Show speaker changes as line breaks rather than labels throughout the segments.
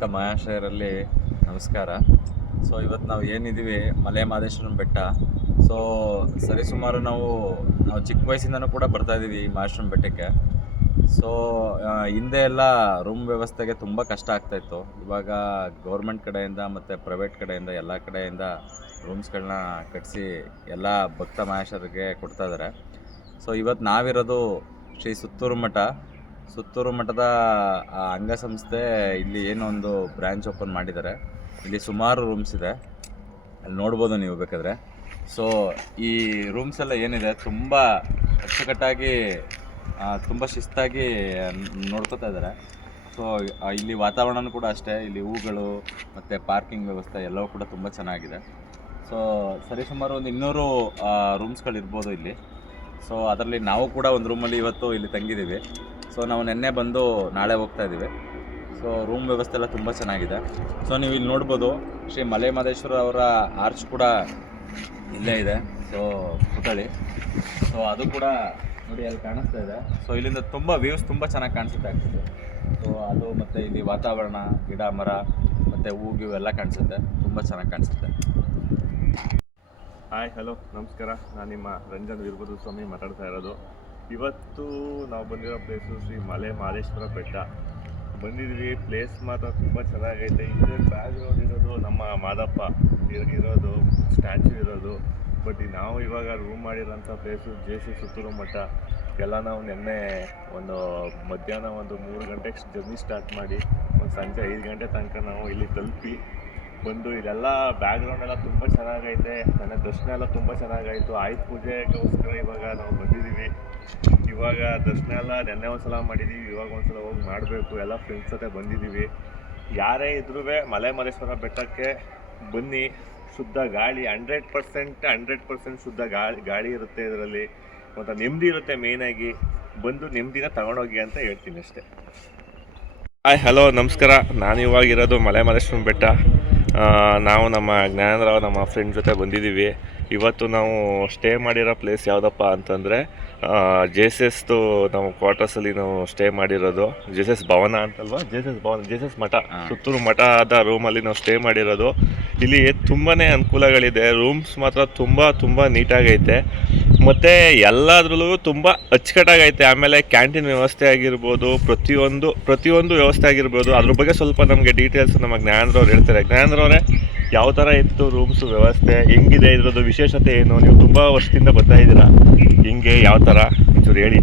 ಭಕ್ತ ಮಹಾಶಯರಲ್ಲಿ ನಮಸ್ಕಾರ. ಸೊ ಇವತ್ತು ನಾವು ಏನಿದ್ದೀವಿ ಮಲೆ ಮಹದೇಶ್ವರನ ಬೆಟ್ಟ. ಸೊ ಸರಿಸುಮಾರು ನಾವು ನಾವು ಚಿಕ್ಕ ವಯಸ್ಸಿಂದನೂ ಕೂಡ ಬರ್ತಾ ಇದ್ದೀವಿ ಈ ಮಹೇಶ್ವರನ ಬೆಟ್ಟಕ್ಕೆ. ಸೊ ಹಿಂದೆ ಎಲ್ಲ ರೂಮ್ ವ್ಯವಸ್ಥೆಗೆ ತುಂಬ ಕಷ್ಟ ಆಗ್ತಾಯಿತ್ತು ಇವಾಗ ಗೌರ್ಮೆಂಟ್ ಕಡೆಯಿಂದ ಮತ್ತು ಪ್ರೈವೇಟ್ ಕಡೆಯಿಂದ ಎಲ್ಲ ಕಡೆಯಿಂದ ರೂಮ್ಸ್ಗಳನ್ನ ಕಟ್ಟಿಸಿ ಎಲ್ಲ ಭಕ್ತ ಮಹೇಶ್ವರಿಗೆ ಕೊಡ್ತಾ ಇದ್ದಾರೆ ಸೊ ಇವತ್ತು ನಾವಿರೋದು ಶ್ರೀ ಸುತ್ತೂರು ಮಠ. ಸುತ್ತೂರು ಮಠದ ಅಂಗಸಂಸ್ಥೆ ಇಲ್ಲಿ ಏನೋ ಒಂದು ಬ್ರ್ಯಾಂಚ್ ಓಪನ್ ಮಾಡಿದ್ದಾರೆ. ಇಲ್ಲಿ ಸುಮಾರು ರೂಮ್ಸ್ ಇದೆ. ಅಲ್ಲಿ ನೋಡ್ಬೋದು ನೀವು ಬೇಕಾದರೆ. ಸೊ ಈ ರೂಮ್ಸ್ ಎಲ್ಲ ಏನಿದೆ, ತುಂಬ ಅಚ್ಚುಕಟ್ಟಾಗಿ ತುಂಬ ಶಿಸ್ತಾಗಿ ನೋಡ್ಕೋತಾ ಇದ್ದಾರೆ. ಸೊ ಇಲ್ಲಿ ವಾತಾವರಣನೂ ಕೂಡ ಅಷ್ಟೇ. ಇಲ್ಲಿ ಹೂಗಳು ಮತ್ತು ಪಾರ್ಕಿಂಗ್ ವ್ಯವಸ್ಥೆ ಎಲ್ಲವೂ ಕೂಡ ತುಂಬ ಚೆನ್ನಾಗಿದೆ. ಸೊ ಸರಿಸುಮಾರು ಒಂದು ಇನ್ನೂರು ರೂಮ್ಸ್ಗಳಿರ್ಬೋದು ಇಲ್ಲಿ. ಸೊ ಅದರಲ್ಲಿ ನಾವು ಕೂಡ ಒಂದು ರೂಮಲ್ಲಿ ಇವತ್ತು ಇಲ್ಲಿ ತಂಗಿದ್ದೀವಿ. ಸೊ ನಾವು ನಿನ್ನೆ ಬಂದು ನಾಳೆ ಹೋಗ್ತಾ ಇದ್ದೀವಿ. ಸೊ ರೂಮ್ ವ್ಯವಸ್ಥೆ ಎಲ್ಲ ತುಂಬ ಚೆನ್ನಾಗಿದೆ. ಸೊ ನೀವು ಇಲ್ಲಿ ನೋಡ್ಬೋದು, ಶ್ರೀ ಮಲೆ ಮಹದೇಶ್ವರ ಅವರ ಆರ್ಚ್ ಕೂಡ ಇಲ್ಲೇ ಇದೆ. ಸೊ ಪುತ್ತಳಿ ಸೊ ಅದು ಕೂಡ ನೋಡಿ ಅಲ್ಲಿ ಕಾಣಿಸ್ತಾ ಇದೆ. ಸೊ ಇಲ್ಲಿಂದ ತುಂಬ ವ್ಯೂಸ್ ತುಂಬ ಚೆನ್ನಾಗಿ ಕಾಣಿಸುತ್ತೆ ಆಗ್ತದೆ ಸೊ ಅದು ಮತ್ತು ಇಲ್ಲಿ ವಾತಾವರಣ, ಗಿಡ, ಮರ, ಮತ್ತು ಹೂ ಗಿವ್ ಎಲ್ಲ ಕಾಣಿಸುತ್ತೆ. ತುಂಬ ಚೆನ್ನಾಗಿ ಕಾಣಿಸುತ್ತೆ.
ಹಾಯ್ ಹಲೋ ನಮಸ್ಕಾರ. ನಾನು ನಿಮ್ಮ ರಂಜನ್ ವೀರಭದ್ರ ಸ್ವಾಮಿ ಮಾತಾಡ್ತಾ ಇರೋದು. ಇವತ್ತು ನಾವು ಬಂದಿರೋ ಪ್ಲೇಸು ಶ್ರೀ ಮಲೆ ಮಹದೇಶ್ವರ ಬೆಟ್ಟ. ಬಂದಿದ್ವಿ ಪ್ಲೇಸ್ ಮಾತ್ರ ತುಂಬ ಚೆನ್ನಾಗೈತೆ. ಹಿಂದೆ ಬ್ಯಾಕ್ಗ್ರೌಂಡ್ ಇರೋದು ನಮ್ಮ ಮಾದಪ್ಪ. ಇರ್- ಇರೋದು ಸ್ಟ್ಯಾಚ್ಯೂ ಇರೋದು. ಬಟ್ ನಾವು ಇವಾಗ ರೂಮ್ ಮಾಡಿರೋಂಥ ಪ್ಲೇಸು ಜೆ ಸಿ ಸುತ್ತೂರು ಮಠ. ಎಲ್ಲ ನಾವು ನಿನ್ನೆ ಒಂದು ಮಧ್ಯಾಹ್ನ ಒಂದು ಮೂರು ಗಂಟೆಗೆ ಜರ್ನಿ ಸ್ಟಾರ್ಟ್ ಮಾಡಿ. ಒಂದು ಸಂಜೆ ಐದು ಗಂಟೆ ತನಕ ನಾವು ಇಲ್ಲಿ ತಲುಪಿ ಬಂದು ಇದೆಲ್ಲ ಬ್ಯಾಕ್ಗ್ರೌಂಡ್ ಎಲ್ಲ ತುಂಬ ಚೆನ್ನಾಗೈತೆ, ನನ್ನ ದರ್ಶನ ಎಲ್ಲ ತುಂಬ ಚೆನ್ನಾಗಾಯಿತು. ಆಯುಧ ಪೂಜೆಗೋಸ್ಕರ ಇವಾಗ ನಾವು ಬಂದಿದ್ದೀವಿ. ಇವಾಗ ದರ್ಶನ ಎಲ್ಲ ನೆನ್ನೆ ಒಂದ್ಸಲ ಮಾಡಿದ್ದೀವಿ ಇವಾಗ ಒಂದ್ಸಲ ಹೋಗಿ ಮಾಡಬೇಕು. ಎಲ್ಲ ಫ್ರೆಂಡ್ಸ್ ಜೊತೆ ಬಂದಿದ್ದೀವಿ. ಯಾರೇ ಇದ್ರೂ ಮಲೆ ಮಹದೇಶ್ವರ ಬೆಟ್ಟಕ್ಕೆ ಬನ್ನಿ. ಶುದ್ಧ ಗಾಳಿ ಹಂಡ್ರೆಡ್ ಪರ್ಸೆಂಟ್ ಹಂಡ್ರೆಡ್ ಪರ್ಸೆಂಟ್ ಶುದ್ಧ ಗಾಳಿ ಗಾಳಿ ಇರುತ್ತೆ ಇದರಲ್ಲಿ. ಮತ್ತು ನೆಮ್ಮದಿ ಇರುತ್ತೆ ಮೇಯ್ನಾಗಿ ಬಂದು ನೆಮ್ಮದಿನ ತಗೊಂಡೋಗಿ ಅಂತ ಹೇಳ್ತೀನಿ ಅಷ್ಟೇ. ಹಾಯ್ ಹಲೋ ನಮಸ್ಕಾರ. ನಾನು ಇವಾಗಿರೋದು ಮಲೆ ಮಹದೇಶ್ವರನ ಬೆಟ್ಟ. ನಾವು ನಮ್ಮ ಜ್ಞಾನರಾವ್ ನಮ್ಮ ಫ್ರೆಂಡ್ ಜೊತೆ ಬಂದಿದ್ದೀವಿ. ಇವತ್ತು ನಾವು ಸ್ಟೇ ಮಾಡಿರೋ ಪ್ಲೇಸ್ ಯಾವುದಪ್ಪ ಅಂತಂದರೆ ಜೆ ಎಸ್ ಎಸ್ದು ನಾವು ಕ್ವಾರ್ಟರ್ಸಲ್ಲಿ ನಾವು ಸ್ಟೇ ಮಾಡಿರೋದು. J S S Bhavana ಅಂತಲ್ವಾ? J S S Bhavana J S S Matha Suttur Matha ಆದ ರೂಮಲ್ಲಿ ನಾವು ಸ್ಟೇ ಮಾಡಿರೋದು. ಇಲ್ಲಿ ತುಂಬಾ ಅನುಕೂಲಗಳಿದೆ. ರೂಮ್ಸ್ ಮಾತ್ರ ತುಂಬ ತುಂಬ ನೀಟಾಗೈತೆ ಮತ್ತು ಎಲ್ಲದ್ರಲ್ಲೂ ತುಂಬ ಅಚ್ಚುಕಟ್ಟಾಗೈತೆ. ಆಮೇಲೆ ಕ್ಯಾಂಟೀನ್ ವ್ಯವಸ್ಥೆ ಆಗಿರ್ಬೋದು, ಪ್ರತಿಯೊಂದು ಪ್ರತಿಯೊಂದು ವ್ಯವಸ್ಥೆ ಆಗಿರ್ಬೋದು. ಅದ್ರ ಬಗ್ಗೆ ಸ್ವಲ್ಪ ನಮಗೆ ಡೀಟೇಲ್ಸ್ ನಮ್ಮ ಜ್ಞಾನರವ್ರು ಹೇಳ್ತಾರೆ. ಜ್ಞಾನರವ್ರೆ ಯಾವ ಥರ ಇತ್ತು ರೂಮ್ಸ್ ವ್ಯವಸ್ಥೆ? ಹೆಂಗಿದೆ? ಇದ್ರದ್ದು ವಿಶೇಷತೆ ಏನು? ನೀವು ತುಂಬ ವರ್ಷದಿಂದ ಬರ್ತಾ ಇದ್ದೀರಾ. ಹಿಂಗೆ ಯಾವ ಥರ ಒಂಚೂರು ಹೇಳಿ.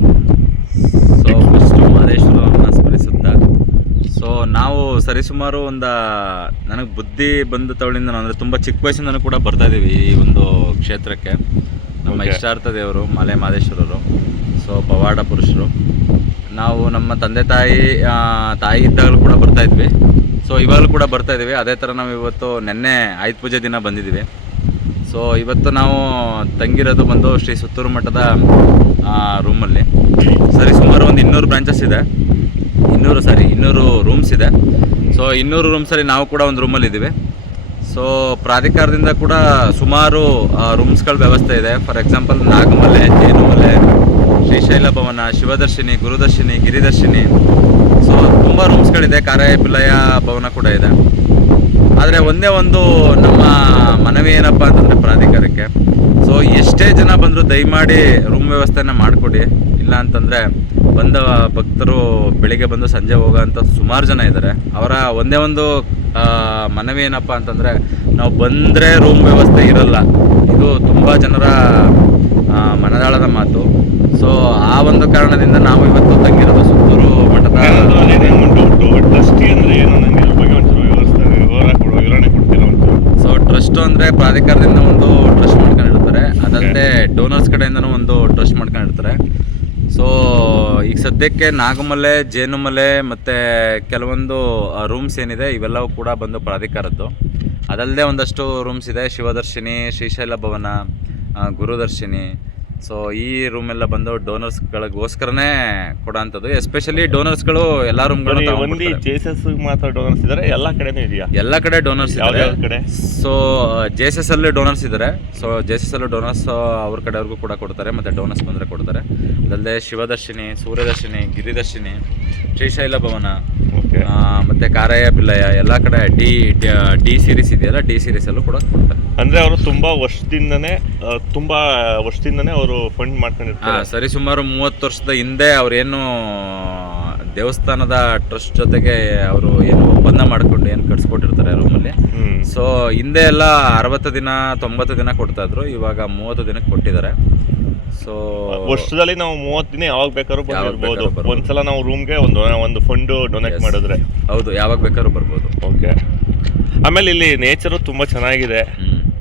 ಸೊ ಫಸ್ಟು ಮಹದೇಶ್ವರ ಸ್ಮರಿಸುತ್ತಾ. ಸೊ ನಾವು ಸರಿಸುಮಾರು ಒಂದು, ನನಗೆ ಬುದ್ಧಿ ಬಂದ ತವಳಿಂದ ಅಂದರೆ ತುಂಬ ಚಿಕ್ಕ ವಯಸ್ಸಿಂದನೂ ಕೂಡ ಬರ್ತಾ ಇದ್ದೀವಿ ಈ ಒಂದು ಕ್ಷೇತ್ರಕ್ಕೆ. ನಮ್ಮ. ಇಷ್ಟಾರ್ಥ ದೇವರು ಮಲೆ ಮಾದೇಶ್ವರರು ಸೊ ಪವಾಡ ಪುರುಷರು. ನಾವು ನಮ್ಮ ತಂದೆ ತಾಯಿ ತಾಯಿ ಇದ್ದಾಗಲೂ ಕೂಡ ಬರ್ತಾ ಇದ್ವಿ. ಸೊ ಇವಾಗಲೂ ಕೂಡ ಬರ್ತಾ ಇದ್ದೀವಿ. ಅದೇ ಥರ ನಾವು ಇವತ್ತು ನಿನ್ನೆ ಆಯುಧ ಪೂಜೆ ದಿನ ಬಂದಿದ್ದೀವಿ. ಸೊ ಇವತ್ತು ನಾವು ತಂಗಿರೋದು ಬಂದು ಶ್ರೀ ಸುತ್ತೂರು ಮಠದ ರೂಮಲ್ಲಿ ಸರಿ ಸುಮಾರು ಒಂದು ಇನ್ನೂರು ಬ್ರಾಂಚಸ್ ಇದೆ. ಇನ್ನೂರು ಸಾರಿ ಇನ್ನೂರು ರೂಮ್ಸ್ ಇದೆ. ಸೊ ಇನ್ನೂರು ರೂಮ್ಸಲ್ಲಿ ನಾವು ಕೂಡ ಒಂದು ರೂಮಲ್ಲಿ ಇದ್ದೀವಿ ಸೊ ಪ್ರಾಧಿಕಾರದಿಂದ ಕೂಡ ಸುಮಾರು ರೂಮ್ಸ್ಗಳ ವ್ಯವಸ್ಥೆ ಇದೆ. For example Nagamale Jenumale Srishaila Bhavana Shivadarshini, Gurudarshini, Giridarshini. So ತುಂಬ ರೂಮ್ಸ್ಗಳಿದೆ. ಕಾರಾಯಪಿಲಯ ಭವನ ಕೂಡ ಇದೆ. ಆದರೆ ಒಂದೇ ಒಂದು ನಮ್ಮ ಮನವಿ ಏನಪ್ಪ ಅಂತಂದರೆ ಪ್ರಾಧಿಕಾರಕ್ಕೆ. ಸೊ ಎಷ್ಟೇ ಜನ ಬಂದರೂ ದಯಮಾಡಿ ರೂಮ್ ವ್ಯವಸ್ಥೆನ ಮಾಡಿಕೊಡಿ. ಇಲ್ಲ ಅಂತಂದರೆ ಬಂದ ಭಕ್ತರು ಬೆಳಿಗ್ಗೆ ಬಂದು ಸಂಜೆ ಹೋಗೋಂಥ ಸುಮಾರು ಜನ ಇದ್ದಾರೆ. ಅವರ ಒಂದೇ ಒಂದು ಮನವಿ ಏನಪ್ಪ ಅಂತಂದರೆ ನಾವು ಬಂದರೆ ರೂಮ್ ವ್ಯವಸ್ಥೆ ಇರಲ್ಲ. ಇದು ತುಂಬ ಜನರ ಮನದಾಳದ ಮಾತು. ಸೊ ಆ ಒಂದು ಕಾರಣದಿಂದ ನಾವು ಇವತ್ತು ತಂಗಿರೋದು ಸುತ್ತೂರು ಮಠದ ಸೊ ಟ್ರಸ್ಟ್ ಅಂದರೆ ಪ್ರಾಧಿಕಾರದಿಂದ ಒಂದು ಟ್ರಸ್ಟ್ ಮಾಡ್ಕೊಂಡಿರ್ತಾರೆ. ಅದಲ್ಲದೆ ಡೋನರ್ಸ್ ಕಡೆಯಿಂದನೂ ಒಂದು ಟ್ರಸ್ಟ್ ಮಾಡ್ಕೊಂಡಿರ್ತಾರೆ. ಸದ್ಯಕ್ಕೆ ನಾಗಮಲೆ, ಜೇನುಮಲೆ ಮತ್ತು ಕೆಲವೊಂದು ರೂಮ್ಸ್ ಏನಿದೆ, ಇವೆಲ್ಲವೂ ಕೂಡ ಬಂದು ಪ್ರಾಧಿಕಾರದ್ದು. ಅದಲ್ಲದೆ ಒಂದಷ್ಟು ರೂಮ್ಸ್ ಇದೆ. ಶಿವದರ್ಶಿನಿ, ಶ್ರೀಶೈಲ ಭವನ ಗುರುದರ್ಶಿನಿ ಸೊ ಈ ರೂಮ್ ಎಲ್ಲ ಬಂದು ಡೋನರ್ಸ್ಗಳಿಗೋಸ್ಕರನೇ ಕೊಡೋಂಥದ್ದು. ಎಸ್ಪೆಷಲಿ ಡೋನರ್ಸ್ಗಳು ಎಲ್ಲ ರೂಮ್ಗಳು
ಜೇಸಸ್ ಮಾತ್ರ ಡೋನರ್ಸ್ ಇದ್ದಾರೆ ಎಲ್ಲ ಕಡೆನೂ ಇದೆಯಾ?
ಎಲ್ಲ ಕಡೆ ಡೋನರ್ಸ್ ಇದ್ದಾರೆ
ಕಡೆ?
ಸೊ ಜೆ ಎಸ್ ಎಸ್ ಅಲ್ಲಿ ಡೋನರ್ಸ್ ಇದ್ದಾರೆ ಸೊ ಜೆ ಎಸ್ ಎಸ್ ಅಲ್ಲಿ ಡೋನರ್ಸ್ ಅವ್ರ ಕಡೆಯವ್ರಿಗೂ ಕೂಡ ಕೊಡ್ತಾರೆ ಮತ್ತೆ ಡೋನರ್ಸ್ ಬಂದರೆ ಕೊಡ್ತಾರೆ. ಅದಲ್ಲದೆ ಶಿವದರ್ಶಿನಿ ಸೂರ್ಯದರ್ಶಿನಿ ಗಿರಿದರ್ಶಿನಿ ಶ್ರೀಶೈಲ ಭವನ ಮತ್ತೆ ಕಾರಯ್ಯ ಪಿಲ್ಲಯ್ಯ ಎಲ್ಲ ಕಡೆ ಡಿ ಡಿ ಸೀರೀಸ್ ಇದೆಯಲ್ಲ ಡಿ ಸೀರೀಸ್ ಅಲ್ಲೂ ಕೂಡ ಕೊಡ್ತಾರೆ.
ಅಂದ್ರೆ ಅವರು ತುಂಬಾ ವರ್ಷದಿಂದನೇ ತುಂಬಾ ವರ್ಷದಿಂದನೇ ಅವರು ಫಂಡ್ ಮಾಡ್ಕೊಂಡಿರ್ತಾರೆ.
ಸರಿ ಸುಮಾರು ಮೂವತ್ತು ವರ್ಷದ ಹಿಂದೆ ಅವ್ರೇನು ದೇವಸ್ಥಾನದ ಟ್ರಸ್ಟ್ ಜೊತೆಗೆ ಅವರು ಏನು ಒಪ್ಪಂದ ಮಾಡ್ಕೊಂಡು ಏನು ಕಟ್ಸ್ಕೊಟ್ಟಿರ್ತಾರೆ ರೂಮಲ್ಲಿ ಸೊ ಹಿಂದೆ ಎಲ್ಲ ಅರವತ್ತು ದಿನ ತೊಂಬತ್ತು ದಿನ ಕೊಡ್ತಾ ಇದ್ರು ಇವಾಗ ಮೂವತ್ತು ದಿನಕ್ಕೆ ಕೊಟ್ಟಿದ್ದಾರೆ. ಸೊ
ವರ್ಷದಲ್ಲಿ ನಾವು ಮೂವತ್ತು ದಿನ ಯಾವಾಗ ಬೇಕಾದ್ರೂ
ಬರ್ಬೋದು.
ಒಂದ್ಸಲ ನಾವು ರೂಮ್ಗೆ ಒಂದು ಒಂದು ಫಂಡ್ ಡೊನೇಟ್. ಮಾಡಿದ್ರೆ.
ಹೌದು ಯಾವಾಗ ಬೇಕಾದ್ರೂ ಬರ್ಬೋದು.
ಓಕೆ ಆಮೇಲೆ ಇಲ್ಲಿ ನೇಚರು ತುಂಬ ಚೆನ್ನಾಗಿದೆ.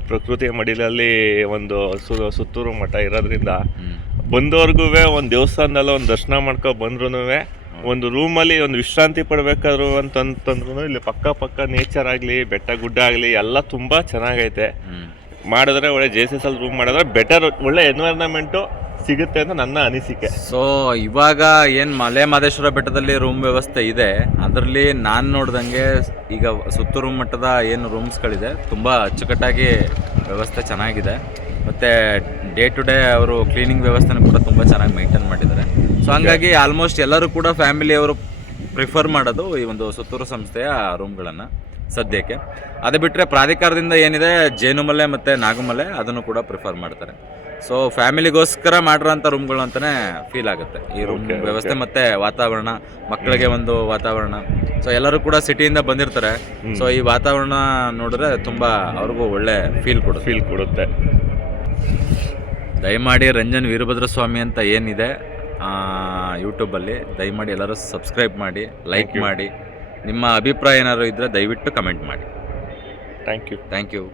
ಪ್ರಕೃತಿಯ ಮಡಿಲಲ್ಲಿ ಒಂದು ಸು- ಸುತ್ತೂರು ಮಠ ಇರೋದ್ರಿಂದ ಬಂದವರ್ಗೂ ಒಂದು ದೇವಸ್ಥಾನದಲ್ಲಿ ಒಂದು ದರ್ಶನ ಮಾಡ್ಕೊ ಬಂದ್ರೂ ಒಂದು ರೂಮಲ್ಲಿ ಒಂದು ವಿಶ್ರಾಂತಿ ಪಡಬೇಕಾದ್ರು ಅಂತಂತಂದ್ರೂ ಇಲ್ಲಿ ಪಕ್ಕ ಪಕ್ಕ ನೇಚರ್ ಆಗಲಿ ಬೆಟ್ಟ ಗುಡ್ಡ ಆಗಲಿ ಎಲ್ಲ ತುಂಬ ಚೆನ್ನಾಗೈತೆ. ಮಾಡಿದ್ರೆ ಒಳ್ಳೆ ಜೆ ಸಿ ಎಸ್ ಅಲ್ಲಿ ರೂಮ್ ಮಾಡಿದ್ರೆ ಬೆಟರ್ ಒಳ್ಳೆ ಎನ್ವೈರ್ನಮೆಂಟು ಸಿಗುತ್ತೆ ಅಂತ ನನ್ನ ಅನಿಸಿಕೆ.
ಸೊ ಇವಾಗ ಏನು ಮಲೆ ಮಹದೇಶ್ವರ ಬೆಟ್ಟದಲ್ಲಿ ರೂಮ್ ವ್ಯವಸ್ಥೆ ಇದೆ ಅದರಲ್ಲಿ ನಾನು ನೋಡ್ದಂಗೆ ಈಗ ಸುತ್ತೂರು ಮಟ್ಟದ ಏನು ರೂಮ್ಸ್ಗಳಿದೆ ತುಂಬ ಅಚ್ಚುಕಟ್ಟಾಗಿ ವ್ಯವಸ್ಥೆ ಚೆನ್ನಾಗಿದೆ. ಮತ್ತು ಡೇ ಟು ಡೇ ಅವರು ಕ್ಲೀನಿಂಗ್ ವ್ಯವಸ್ಥೆನೂ ಕೂಡ ತುಂಬ ಚೆನ್ನಾಗಿ ಮೈಂಟೈನ್ ಮಾಡಿದ್ದಾರೆ. ಸೊ ಹಂಗಾಗಿ ಆಲ್ಮೋಸ್ಟ್ ಎಲ್ಲರೂ ಕೂಡ ಫ್ಯಾಮಿಲಿಯವರು ಪ್ರಿಫರ್ ಮಾಡೋದು ಈ ಒಂದು ಸುತ್ತೂರು ಸಂಸ್ಥೆಯ ರೂಮ್ಗಳನ್ನು ಸದ್ಯಕ್ಕೆ. ಅದು ಬಿಟ್ಟರೆ ಪ್ರಾಧಿಕಾರದಿಂದ ಏನಿದೆ ಜೇನುಮಲೆ ಮತ್ತು ನಾಗಮಲೆ ಅದನ್ನು ಕೂಡ ಪ್ರಿಫರ್ ಮಾಡ್ತಾರೆ. ಸೊ ಫ್ಯಾಮಿಲಿಗೋಸ್ಕರ ಮಾಡಿರೋಂಥ ರೂಮ್ಗಳು ಅಂತಲೇ ಫೀಲ್ ಆಗುತ್ತೆ. ಈ ರೂಮ್. ವ್ಯವಸ್ಥೆ ಮತ್ತೆ ವಾತಾವರಣ ಮಕ್ಕಳಿಗೆ ಒಂದು ವಾತಾವರಣ. ಸೊ ಎಲ್ಲರೂ ಕೂಡ ಸಿಟಿಯಿಂದ ಬಂದಿರ್ತಾರೆ. ಸೊ ಈ ವಾತಾವರಣ ನೋಡಿದ್ರೆ ತುಂಬ ಅವ್ರಿಗೂ ಒಳ್ಳೆ ಫೀಲ್ ಕೊಡುತ್ತೆ.
ಫೀಲ್ ಕೊಡುತ್ತೆ.
ದಯಮಾಡಿ ರಂಜನ್ ವೀರಭದ್ರ ಸ್ವಾಮಿ ಅಂತ ಏನಿದೆ ಯೂಟ್ಯೂಬಲ್ಲಿ ದಯಮಾಡಿ ಎಲ್ಲರೂ ಸಬ್ಸ್ಕ್ರೈಬ್ ಮಾಡಿ ಲೈಕ್ ಮಾಡಿ. ನಿಮ್ಮ ಅಭಿಪ್ರಾಯ ಏನಾದ್ರು ಇದ್ದರೆ ದಯವಿಟ್ಟು ಕಮೆಂಟ್ ಮಾಡಿ.
Thank you
thank you